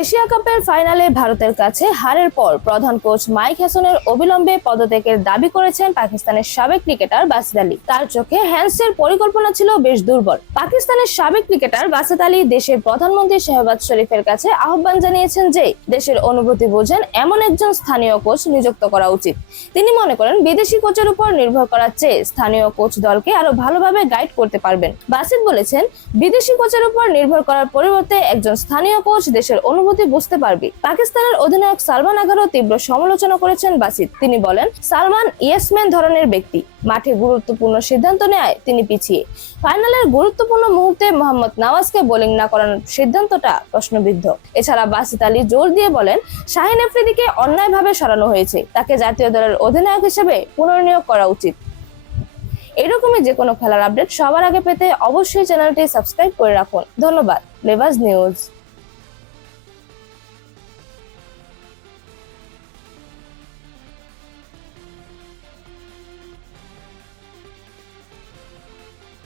Asia কাপের ফাইনালে ভারতের কাছে হারের পর প্রধান কোচ মাইক হ্যাসনের অবিলম্বে পদত্যাগের দাবি করেছেন পাকিস্তানের সাবেক ক্রিকেটার বাসিত আলী। তার চোখে হ্যান্সের পরিকল্পনা ছিল বেশ দুর্বল। পাকিস্তানের সাবেক ক্রিকেটার বাসিত আলী দেশের প্রধানমন্ত্রী শাহবাজ শরীফের কাছে আহ্বান জানিয়েছেন যে দেশের অনুভূতি বোঝেন এমন একজন স্থানীয় কোচ নিযুক্ত করা উচিত। তিনি মনে করেন বিদেশি কোচের উপর নির্ভর করার চেয়ে স্থানীয় কোচ দলকে আরো ভালোভাবে গাইড করতে পারবেন। বাসিত বলেছেন, বিদেশি কোচের উপর নির্ভর করার পরিবর্তে একজন স্থানীয় কোচ দেশের অনুভূতি বুঝতে পারবে। পাকিস্তানের অধিনায়ক সালমান আগারও তীব্র সমালোচনা করেছেন বাসিত। তিনি বলেন, সালমান ইয়েসম্যান ধরনের ব্যক্তি, মাঠে গুরুত্বপূর্ণ সিদ্ধান্ত নেয় তিনি পিছিয়ে। ফাইনালের গুরুত্বপূর্ণ মুহূর্তে মোহাম্মদ নওয়াজকে বোলিং না করানোর সিদ্ধান্তটা প্রশ্নবিদ্ধ। এছাড়া বাসিত আলী জোর দিয়ে বলেন, শাহিন আফ্রিদিকে অন্যায়ভাবে সরানো হয়েছে, তাকে জাতীয় দলের অধিনায়ক হিসেবে পুনর্নিয়োগ করা উচিত। এরকমই যে কোনো খেলার আপডেট সবার আগে পেতে অবশ্যই চ্যানেলটি সাবস্ক্রাইব করে রাখুন। ধন্যবাদ। লেভাজ নিউজ।